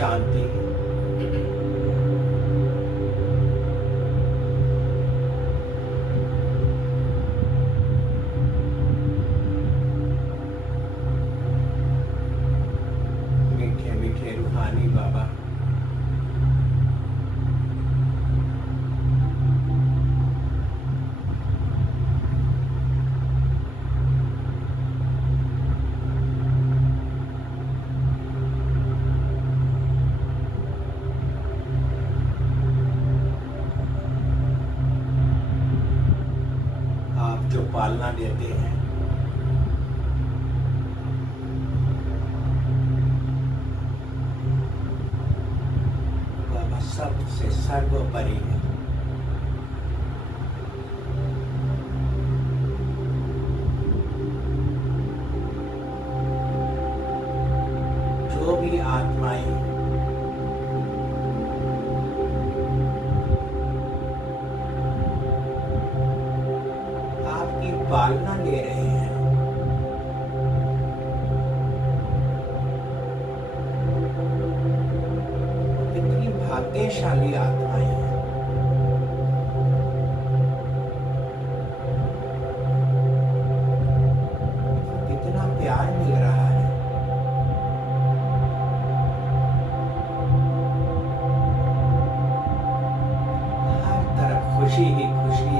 शांति। मीठे मीठे रूहानी बाबा आप जो पालना देते हैं, बाबा सबसे सर्वोपरि है। जो भी आत्माएं आपकी पालना ले रहे हैं, कितनी भाग्यशाली आत्माएं हैं। कितना प्यार मिल रहा है। हर तरफ खुशी ही खुशी।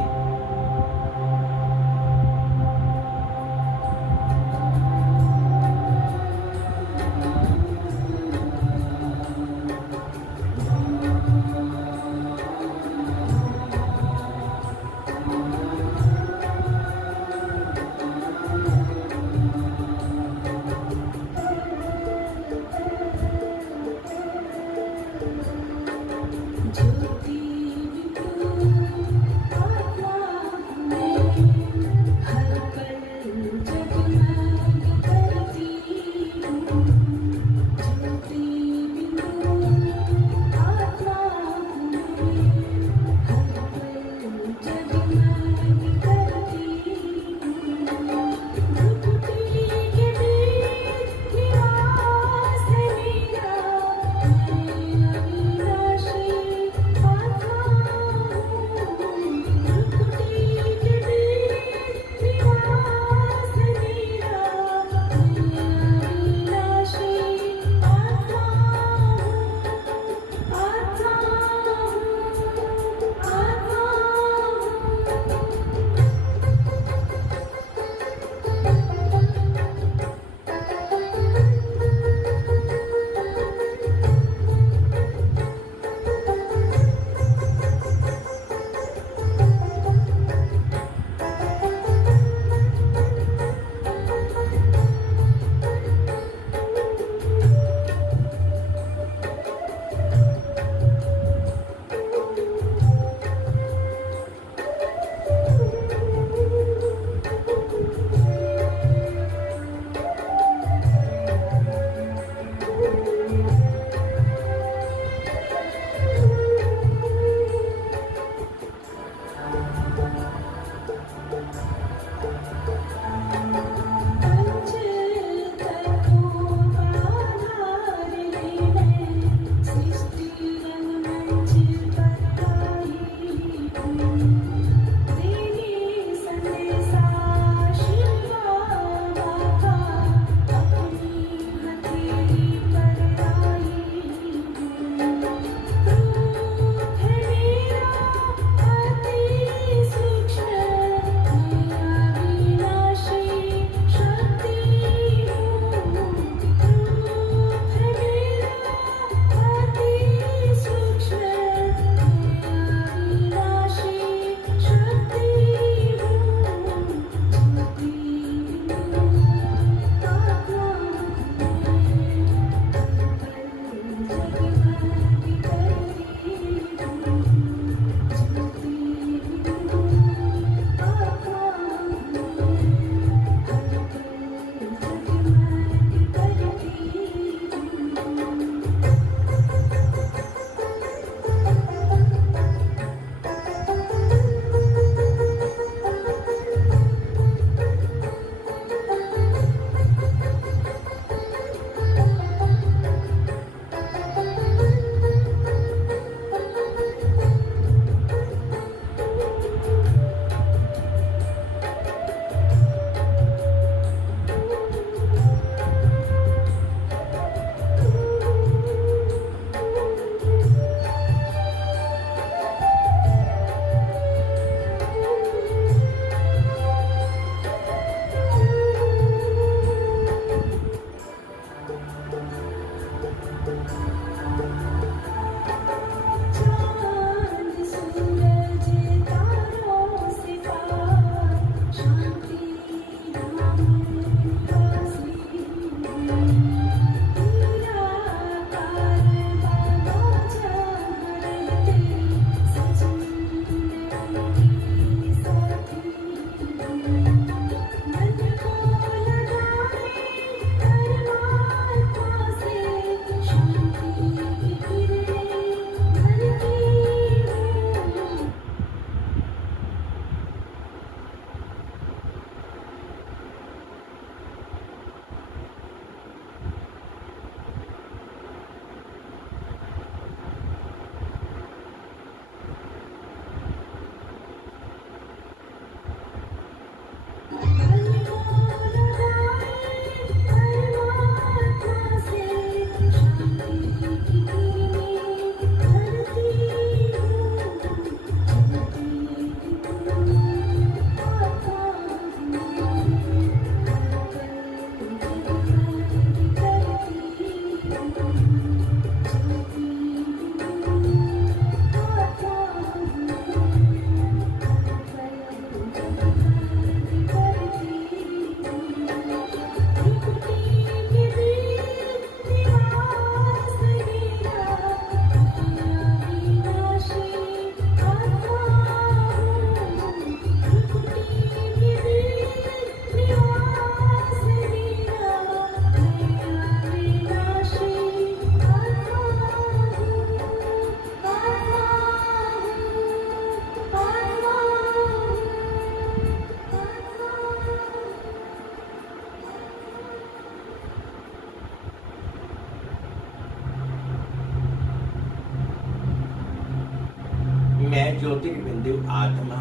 ज्योतिर्बिंदु आत्मा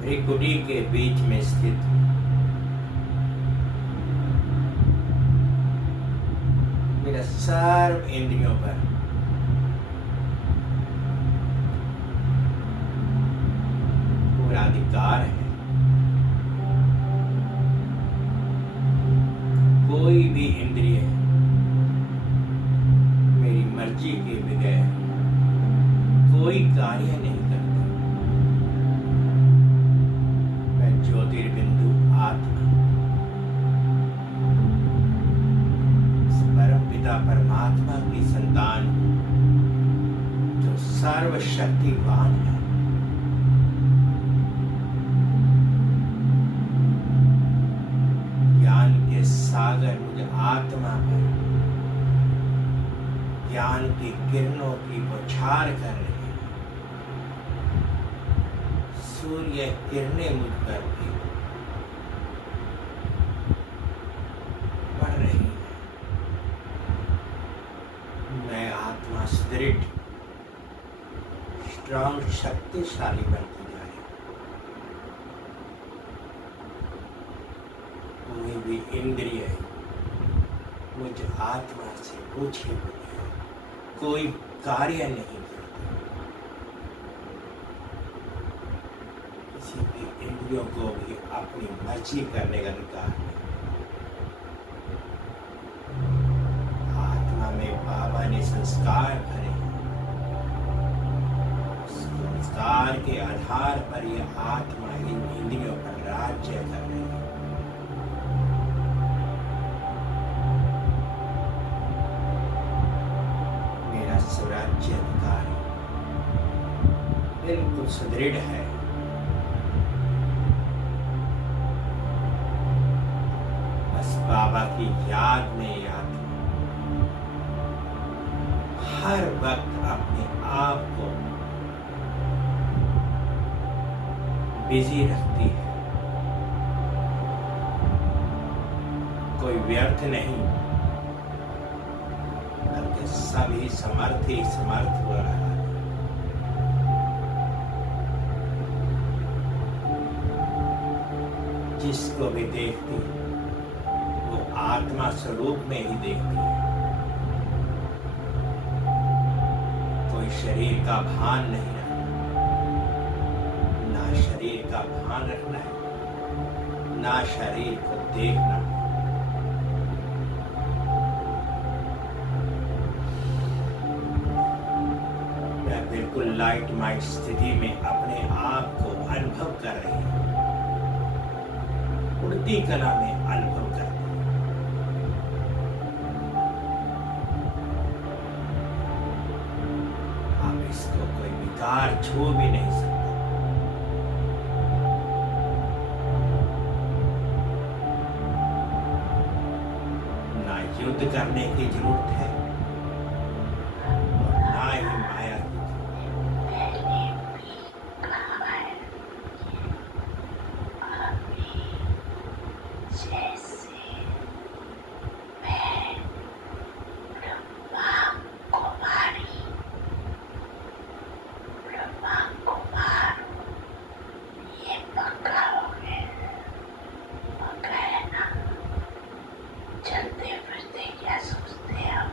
भ्रिकुटी के बीच में स्थित मेरा सर्व इंद्रियों पर पूरा अधिकार है। कोई भी इंद्रिय मेरी मर्जी के बगैर कोई कार्य नहीं करता। मैं ज्योतिर्बिंदु आत्मा परम पिता परमात्मा की संतान जो सर्वशक्तिवान है। ज्ञान के सागर मुझे आत्मा पर ज्ञान की किरणों की बौछार कर रही है। सूर्य किरणें मुझ पर भी पड़ रही है। मैं आत्मा सुदृढ़ स्ट्रांग शक्तिशाली बनती जा रही हूँ। कोई भी इंद्रिय मुझ आत्मा से पूछे बगैर कोई कार्य नहीं करता। किसी भी इंद्रियों को भी अपनी मर्जी करने का अधिकार नहीं। आत्मा में बाबा ने संस्कार भरे। संस्कार के आधार पर यह आत्मा इन इंद्रियों पर राज्य कर रही है। मेरा स्वराज्य अधिकार बिल्कुल सुदृढ़ है। बस बाबा की याद में याद हर वक्त अपने आप को बिजी रखती है। कोई व्यर्थ नहीं, बल्कि सभी समर्थ ही समर्थ हो रहा है। जिसको भी देखती वो आत्मा स्वरूप में ही देखती है। कोई शरीर का भान नहीं रखना, ना शरीर का भान रखना है, ना शरीर को देखना। मैं बिल्कुल लाइट माइंड स्थिति में अपने आप को अनुभव कर रही हूँ। उड़ती कला में अनुभव करती हूँ। आप इसको कोई विकार छू भी नहीं सकता। ना युद्ध करने की जरूरत है और ना ही माया की। चलते फिरते क्या सोचते हैं?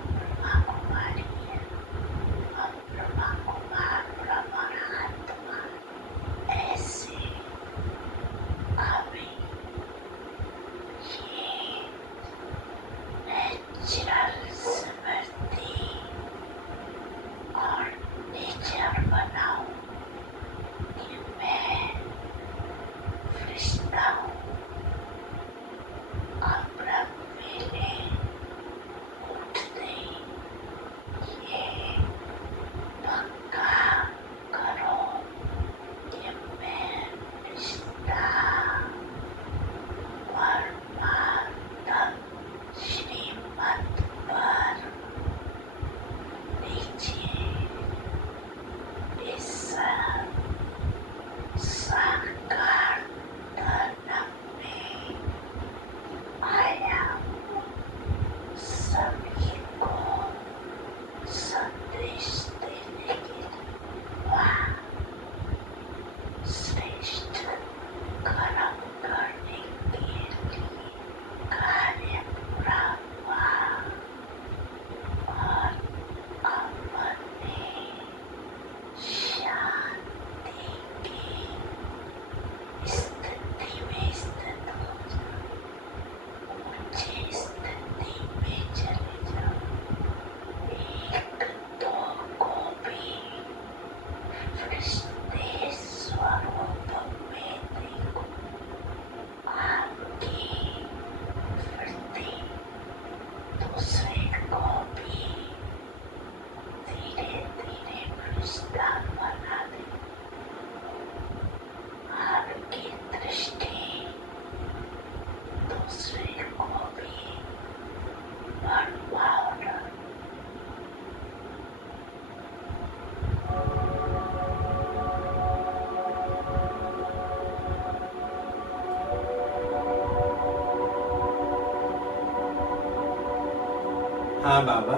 हाँ बाबा,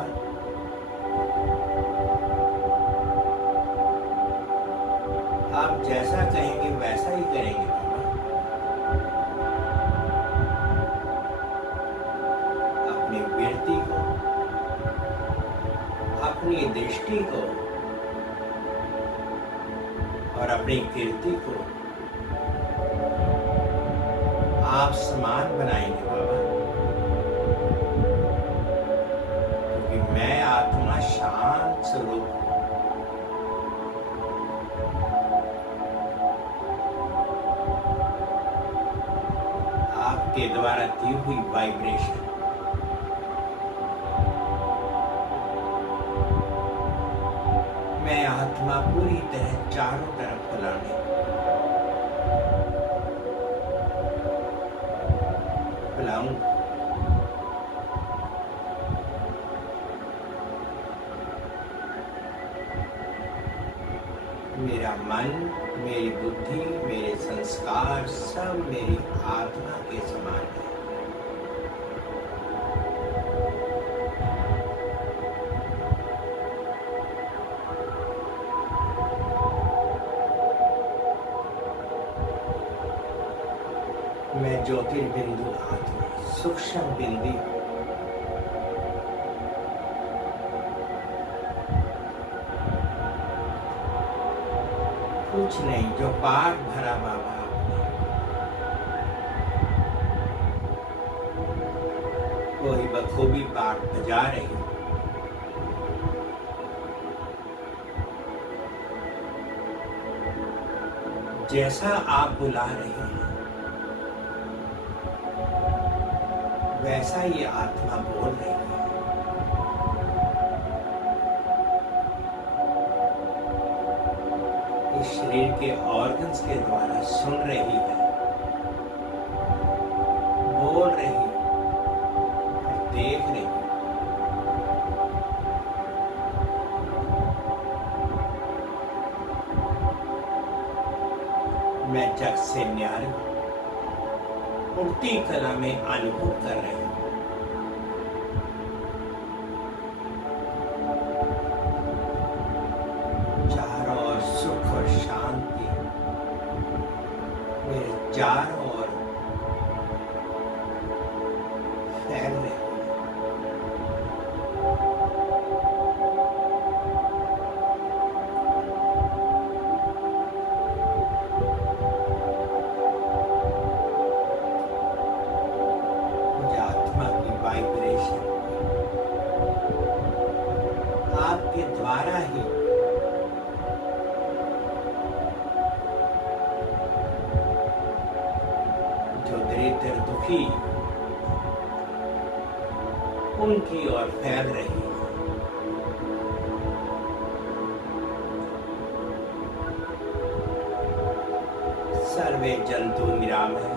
आप जैसा कहेंगे वैसा ही करेंगे बाबा। अपनी वृत्ति को, अपनी दृष्टि को और अपनी कीर्ति को आप समान बनाएंगे बाबा, क्योंकि मैं आत्मा शांत स्वरूप हूं। आपके द्वारा दी हुई वाइब्रेशन मैं आत्मा पूरी तरह चारों तरफ फैलाने फैलाऊंगा। मेरा मन, मेरी बुद्धि, मेरे संस्कार सब मेरी आत्मा के समान है। मैं ज्योतिर्बिंदु आत्मा, सूक्ष्म बिंदु, कुछ नहीं जो पाठ भरा बाबा आपने, वही बखूबी पाठ बजा रही हूं। जैसा आप बुला रहे हैं वैसा ये आत्मा बोल रही है। इस शरीर के ऑर्गन्स के द्वारा सुन रही है, बोल रही है और देख रही है। मैं जग से न्यारी उड़ती कला में अनुभव कर रही हूं। चारों ओर सुख और शांति मेरे चारों ओर फैल रही है। आपके द्वारा ही जो दरिद्र दुखी उनकी ओर फैल रही है। सर्वे जंतु निरामय,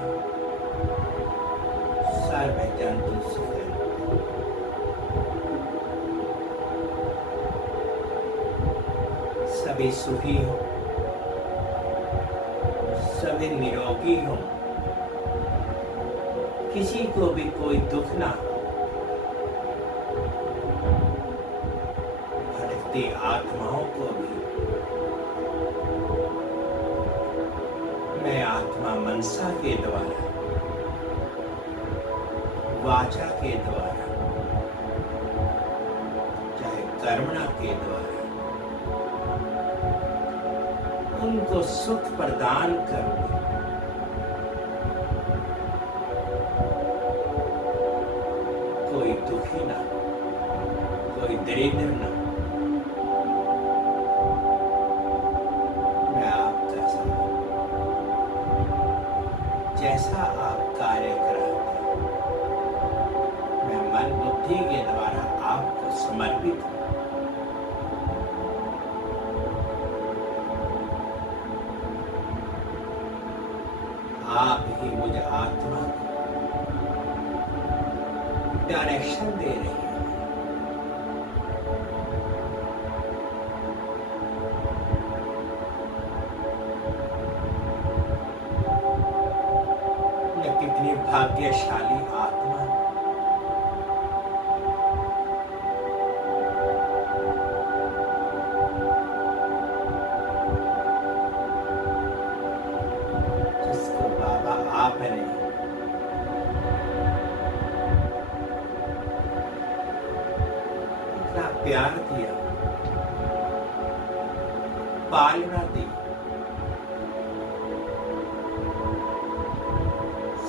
सर्वे जंतु सुखी। सभी सुखी हो, सभी निरोगी हो, किसी को भी कोई दुख ना हो। भटकती आत्माओं को भी मैं आत्मा मनसा के द्वारा, वाचा के द्वारा, चाहे कर्मणा के द्वारा उनको सुख प्रदान करूंगी। कोई दुखी ना, कोई दरिद्र ना, मैं आपका साथ जैसा आप कार्य कराते मैं मन बुद्धि के द्वारा आपको समर्पित हूं। आप ही मुझे आत्मा डायरेक्शन दे रही है। मैं कितनी भाग्यशाली आत्मा, प्यार दिया, पालना दी,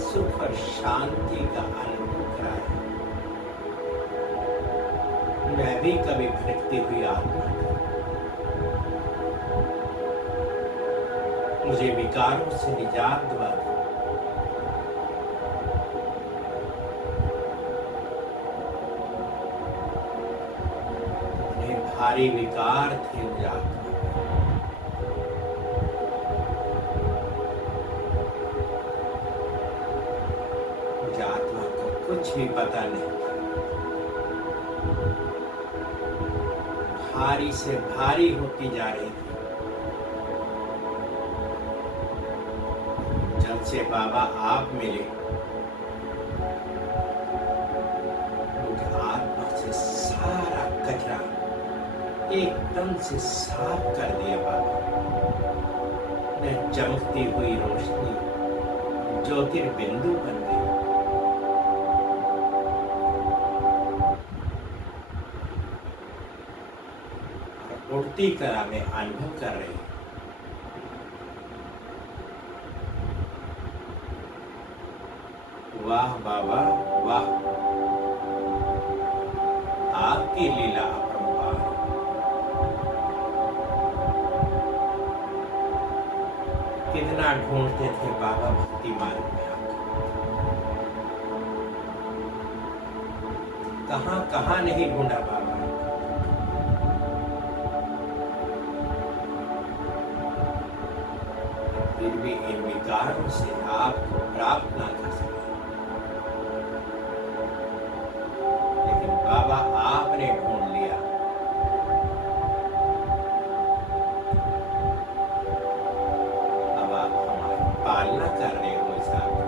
सुख और शांति का अनुभव कराया। मैं भी कभी भटकती हुई आत्मा थी, मुझे विकारों से निजात दिला दी। भारी विकार थे मुझे आत्मा, मुझे आत्मा को कुछ भी पता नहीं, भारी से भारी होती जा रही थी। जब से बाबा आप मिले, मुझे आत्मा से सारा कचरा एकदम से साफ कर दिया बाबा। मैं चमकती हुई रोशनी, ज्योतिर्बिंदु बन गई। उड़ती कला में अनुभव कर रही, वाह बाबा वाह, आपकी लीला अपरंपार। कितना ढूंढते थे बाबा भक्ति मार्ग में आपको, कहां कहां नहीं ढूंढा बाबा। फिर भी इन विकारों से आपको प्राप्त ना कर सके, लेकिन बाबा आपने ढूंढ लिया। अब आप हमारी पालना कर रहे हो इस आत्मा।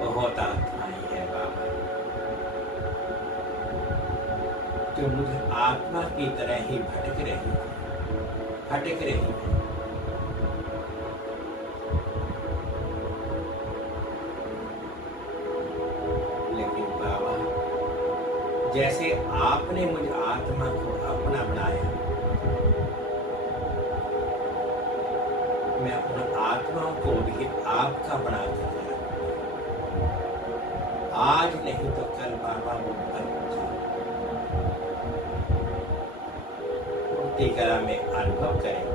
बहुत आत्माएं हैं बाबा, जो मुझे आत्मा की तरह ही भटक रही है। लेकिन बाबा, जैसे आपने मुझे आत्मा को अपना बनाया, मैं उन आत्माओं को भी आपका बना कर दिया। आज नहीं तो कल बाबा वो बन जाए। उड़ती कला में अनुभव करेंगे।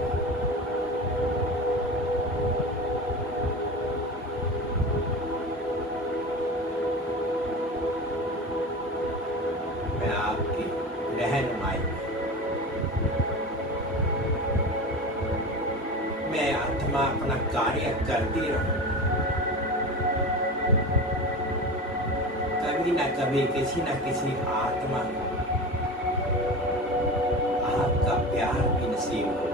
मैं आपकी रहनुमाई में, मैं आत्मा अपना कार्य करती रहूं। कभी ना कभी किसी न किसी आत्मा को आपका प्यार भी नसीब हो।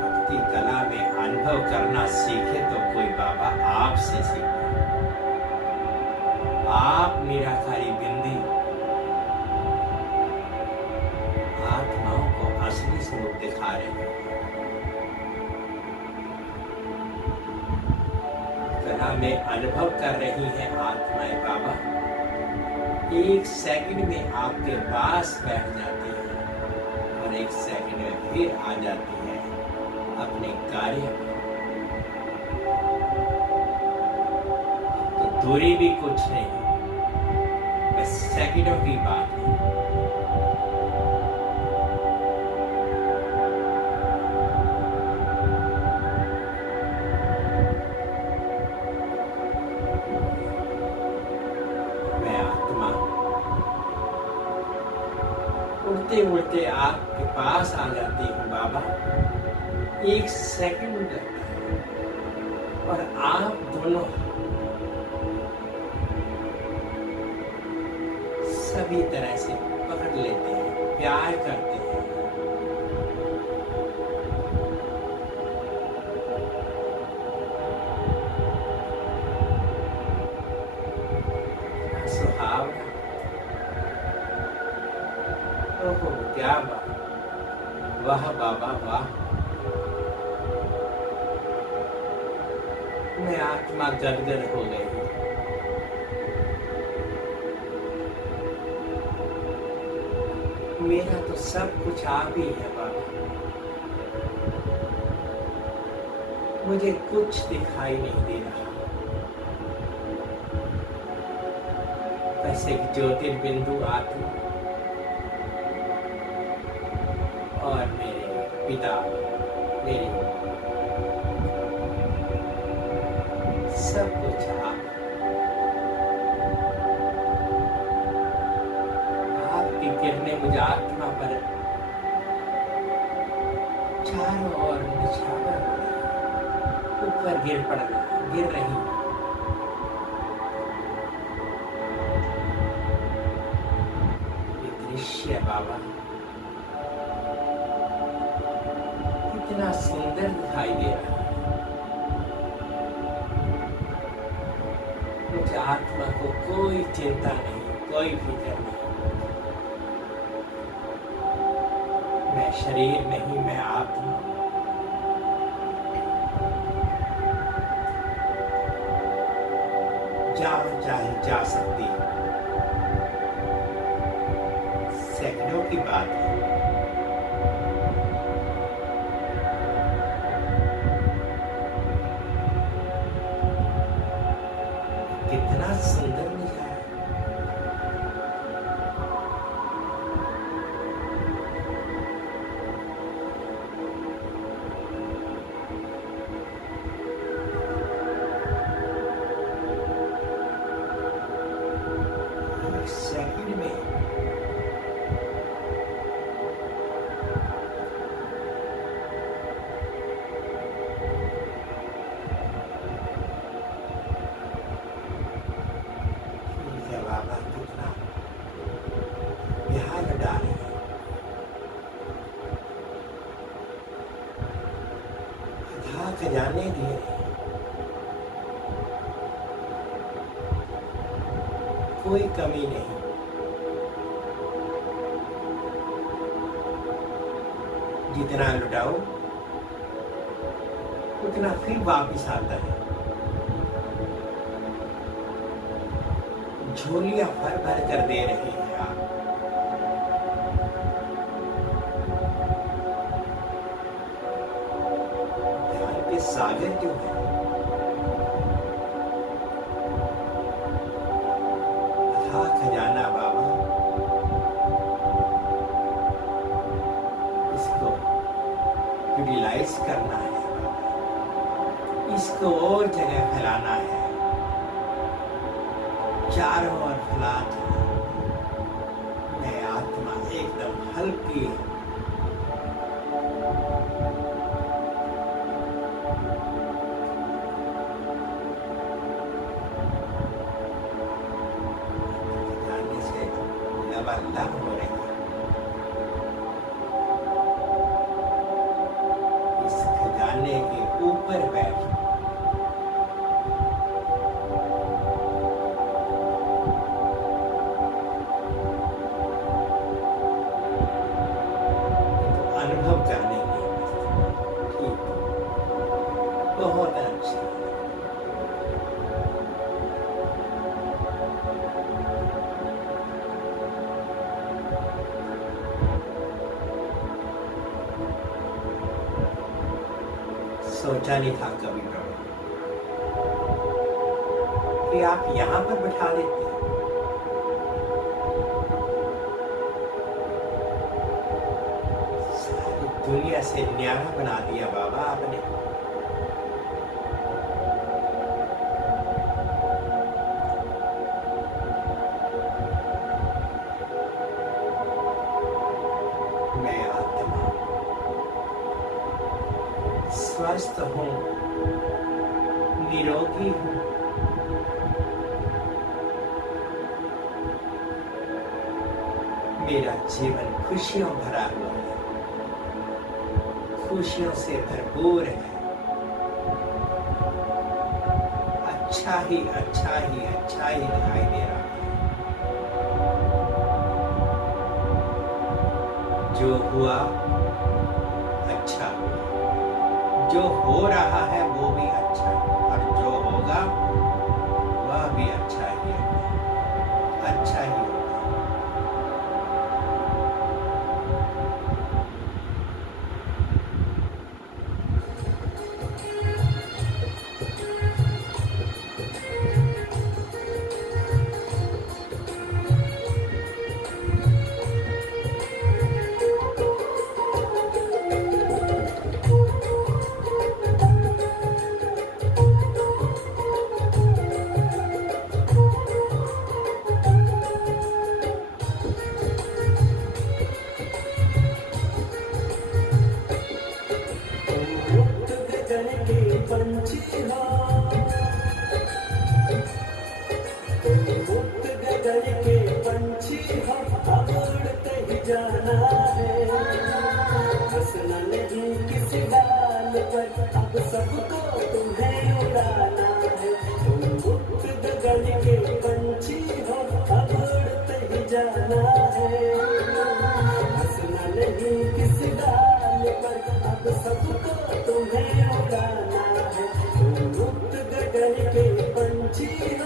भक्ति कला में अनुभव करना सीखे तो कोई बाबा आपसे सीखे। आप निराकारी बिंदी आत्माओं को असली स्वरूप दिखा रहे हैं। कला में अनुभव कर रही हैं आत्माएं बाबा। एक सेकंड में आपके पास बैठ जाती हैं और एक सेकंड में फिर आ जाती हैं अपने कार्य में। तो दूरी भी कुछ नहीं, बस सेकंडों की बात है। उड़ते उड़ते आपके पास आ जाती हूँ बाबा। एक सेकंड लगता है और आप दोनों सभी तरह से पकड़ लेते हैं, प्यार करते हैं। सुहावना, ओहो क्या बात। वाह बाबा वाह, मैं आत्मा गदगद हो गई। मेरा तो सब कुछ आप ही है बाबा, मुझे कुछ दिखाई नहीं दे रहा। वैसे ज्योतिर्बिंदु आत्मा और मेरे पिता, मेरे सब कुछ आपकी किरणें मुझे आत्मा पर चारों ओर निछावर हो रही, ऊपर गिर रही। ये दृश्य बाबा कितना सुंदर दिखाई दे रहा है। मुझे आत्मा को कोई चिंता नहीं, कोई फिक्र नहीं। मैं शरीर नहीं, मैं आत्मा। जहाँ चाहे जा सकती है। सेकंडों की बात है। कितना सुंदर नजारा है। एक सेकंड में बाबा कितना बिहार डाल है। अथाह खजाने दिए हैं। कोई कमी नहीं। जितना लुटाओ उतना फिर वापिस आता है। झोलियां भर भर कर दे रहे हैं आप। ज्ञान के सागर जो है, अथाह खजाना बाबा, इसको यूटिलाइज करना है बाबा, इसको और जगह फैलाना है। चारों ओर फैलात मैं आत्मा एकदम हल्की है। जाने से लबालब हो रही है। इस खजाने के ऊपर बैठ अनुभव करने की। ठीक, बहुत अच्छा। सोचा नहीं था कभी प्रभु कि आप यहाँ पर बैठा देते। दुनिया से न्यारा बना दिया बाबा आपने। मैं आत्मा स्वस्थ हूँ, निरोगी हूँ। मेरा जीवन खुशियों भरा हुआ है, खुशियों से भरपूर है। अच्छा ही अच्छा ही अच्छा ही दिखाई दे रहा है। जो हुआ अच्छा हुआ। जो हो रहा है वो भी अच्छा है, और जो होगा वह भी अच्छा ही होगा, अच्छा ही होगा। अब सबको तुम्हें उड़ाना है। तुम मुक्त गगन के पंछी हो, अब उड़ते ही जाना है। हंसना नहीं किसी डाल पर, अब सबको तुम्हें उड़ाना है। तुम मुक्त गगन के पंछी हो।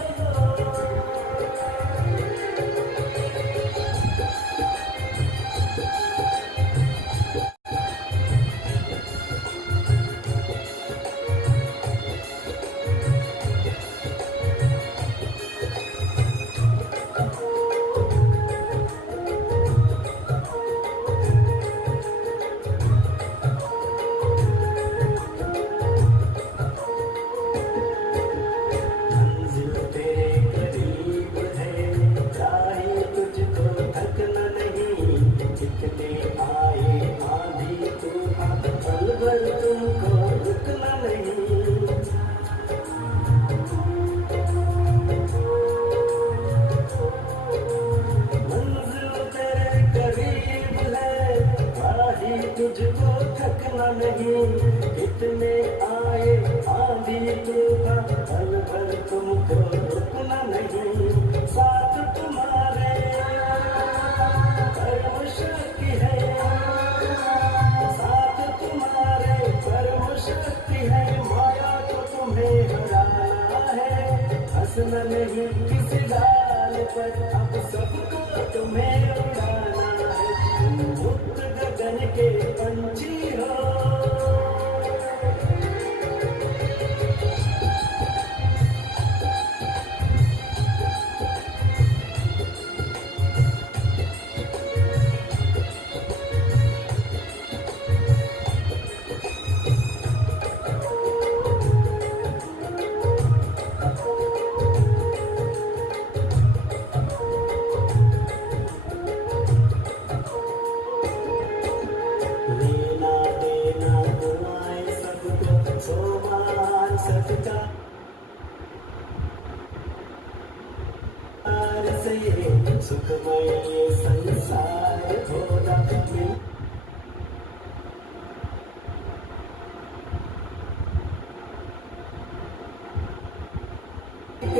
तुझको थकना नहीं, इतने आए आंधी तूफान, पल भर तुमको रुकना नहीं। साथ तुम्हारे परम शक्ति है, साथ तुम्हारे परम शक्ति है। माया को तुम्हें हराना है, हंसना नहीं किसी डाल पर, अब सबको तुम्हें उड़ाना है। मुक्त गगन के पंछी हो। लेना देना दुआएं सबको, सोमान सत्कार से सुखमय ये संसार होगा।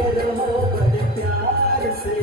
रहो बड़े प्यार से।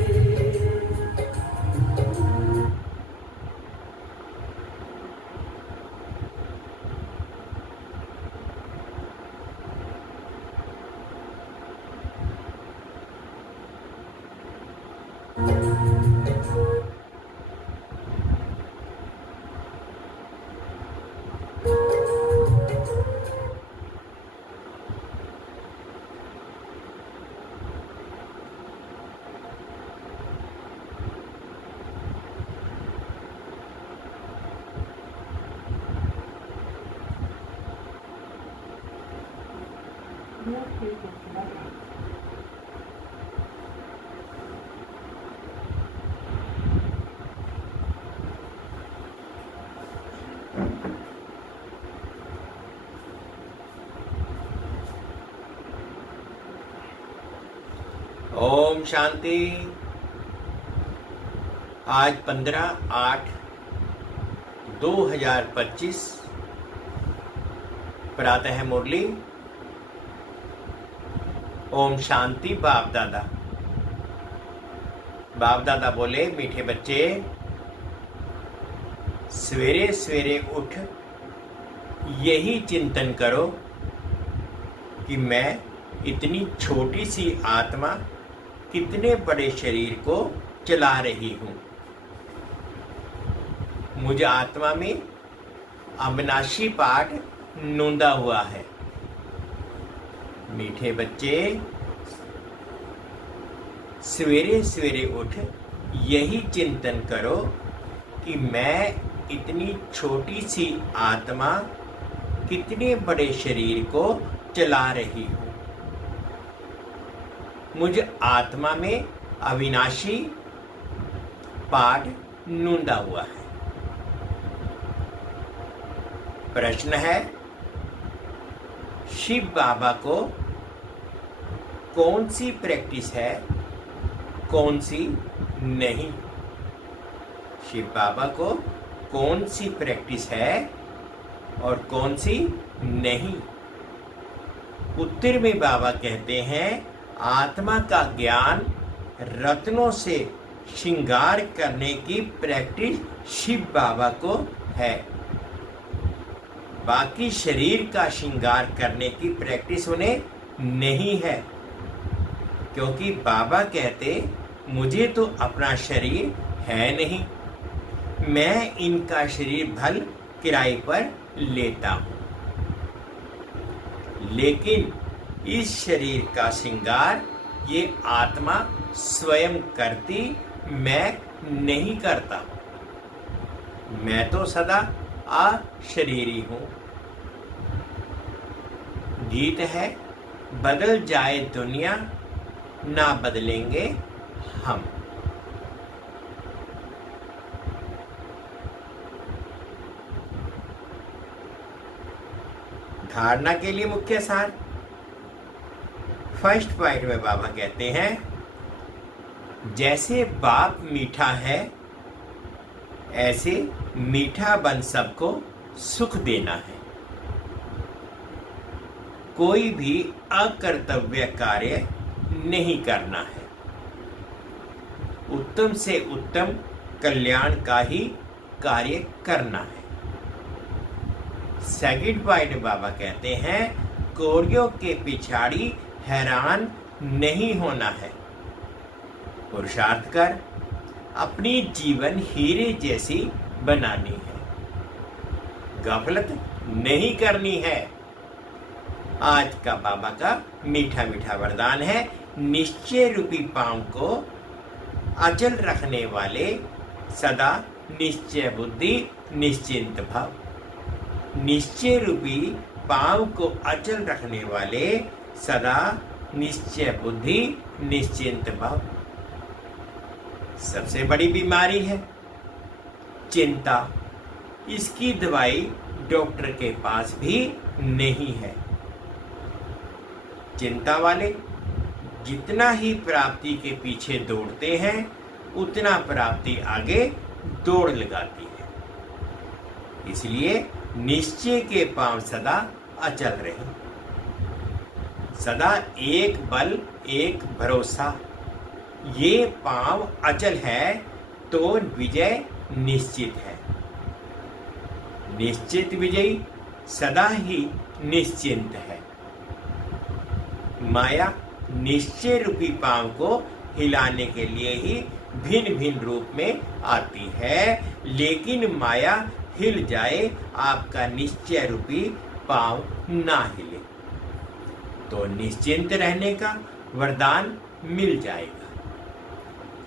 ओम शांति। आज 15/8/2025 प्रातः है मुरली। ओम शांति। बाप दादा बोले, मीठे बच्चे, सवेरे सवेरे उठ यही चिंतन करो कि मैं इतनी छोटी सी आत्मा कितने बड़े शरीर को चला रही हूँ। मुझ आत्मा में अविनाशी पाठ नोंदा हुआ है। मीठे बच्चे, सवेरे सवेरे उठ यही चिंतन करो कि मैं इतनी छोटी सी आत्मा कितने बड़े शरीर को चला रही हूँ। मुझ आत्मा में अविनाशी पाठ नोंदा हुआ है। प्रश्न है, शिव बाबा को कौन सी प्रैक्टिस है, कौन सी नहीं? शिव बाबा को कौन सी प्रैक्टिस है और कौन सी नहीं? उत्तर में बाबा कहते हैं, आत्मा का ज्ञान रत्नों से श्रृंगार करने की प्रैक्टिस शिव बाबा को है। बाकी शरीर का श्रृंगार करने की प्रैक्टिस उन्हें नहीं है, क्योंकि बाबा कहते, मुझे तो अपना शरीर है नहीं, मैं इनका शरीर भल किराए पर लेता हूँ। लेकिन इस शरीर का श्रृंगार ये आत्मा स्वयं करती, मैं नहीं करता। मैं तो सदा अशरीरी हूँ। गीत है, बदल जाए दुनिया ना बदलेंगे हम। धारणा के लिए मुख्य सार। फर्स्ट पॉइंट में बाबा कहते हैं, जैसे बाप मीठा है ऐसे मीठा बन सबको सुख देना है। कोई भी अकर्तव्य कार्य नहीं करना है। उत्तम से उत्तम कल्याण का ही कार्य करना है। सेकंड पॉइंट बाबा कहते हैं, कोरियों के पिछाड़ी हैरान नहीं होना है। पुरुषार्थ कर अपनी जीवन हीरे जैसी बनानी है। गफलत नहीं करनी है। आज का बाबा का मीठा मीठा वरदान है, निश्चय रूपी पांव को अचल रखने वाले सदा निश्चय बुद्धि निश्चिंत भाव। निश्चय रूपी पांव को अचल रखने वाले सदा निश्चय बुद्धि निश्चिंत भाव। सबसे बड़ी बीमारी है चिंता। इसकी दवाई डॉक्टर के पास भी नहीं है। चिंता वाले जितना ही प्राप्ति के पीछे दौड़ते हैं, उतना प्राप्ति आगे दौड़ लगाती है। इसलिए निश्चय के पांव सदा अचल रहे। सदा एक बल एक भरोसा। ये पांव अचल है तो विजय निश्चित है। निश्चित विजयी सदा ही निश्चिंत है। माया निश्चय रूपी पांव को हिलाने के लिए ही भिन्न भिन्न रूप में आती है, लेकिन माया हिल जाए, आपका निश्चय रूपी पांव ना हिले तो निश्चिंत रहने का वरदान मिल जाएगा।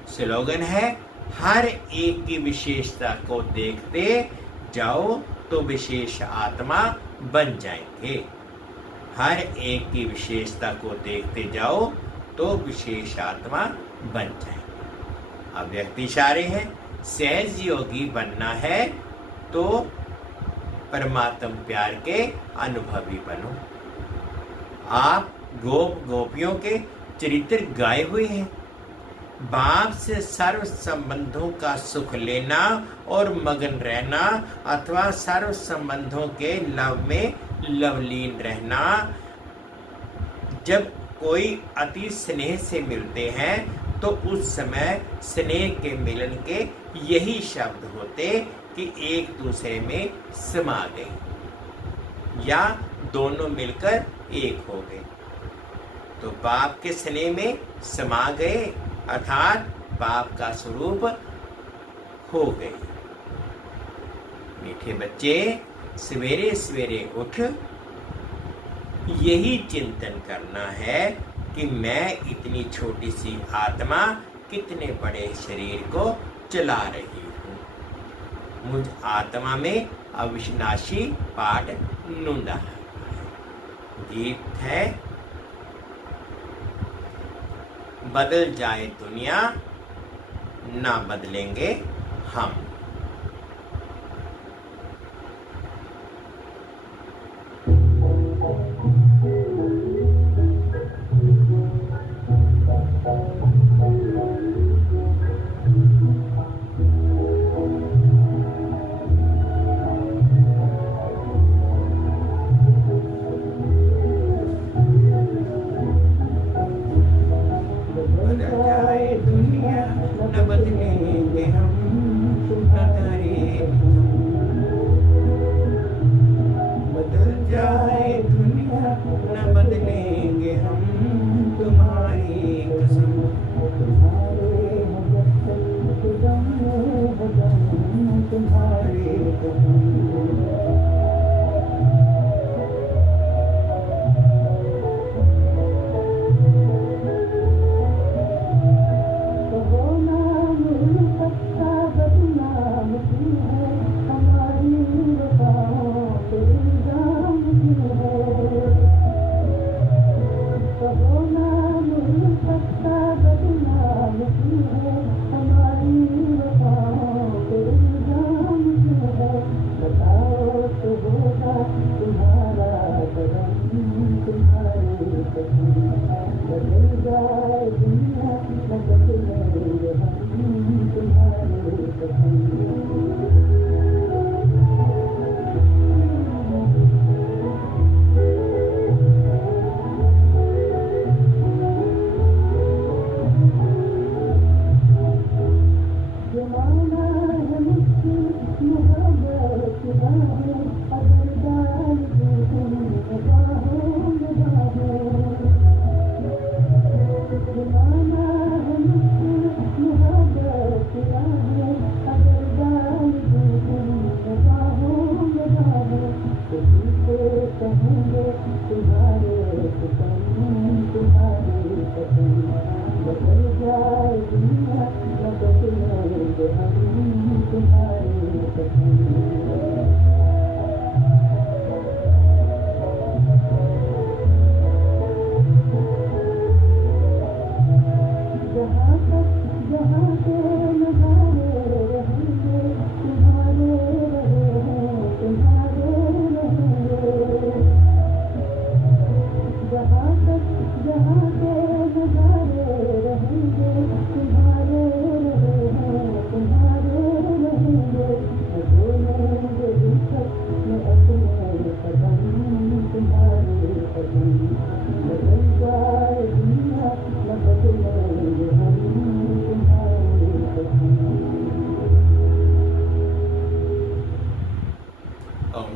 स्लोगन है, हर एक की विशेषता को देखते जाओ तो विशेष आत्मा बन जाएंगे। हर एक की विशेषता को देखते जाओ तो विशेष आत्मा बन जाएंगे। अब व्यक्ति इशारे हैं, सहज योगी बनना है तो परमात्म प्यार के अनुभवी बनो। आप गोप गोपियों के चरित्र गाए हुए हैं। बाप से सर्व संबंधों का सुख लेना और मगन रहना अथवा सर्व संबंधों के लव में लवलीन रहना। जब कोई अति स्नेह से मिलते हैं तो उस समय स्नेह के मिलन के यही शब्द होते कि एक दूसरे में समा गए। या दोनों मिलकर एक हो गए तो बाप के स्नेह में समा गए, अर्थात बाप का स्वरूप हो गए। मीठे बच्चे, सवेरे सवेरे उठ यही चिंतन करना है कि मैं इतनी छोटी सी आत्मा कितने बड़े शरीर को चला रही हूँ। मुझ आत्मा में अविनाशी पाठ नूंदा है। गीत है, बदल जाए दुनिया ना बदलेंगे हम।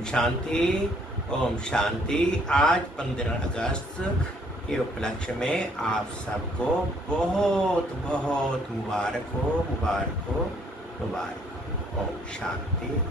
शांति, ओम शांति। आज 15 अगस्त के उपलक्ष्य में आप सबको बहुत बहुत मुबारक हो, मुबारक हो, मुबारक हो। ओम शांति।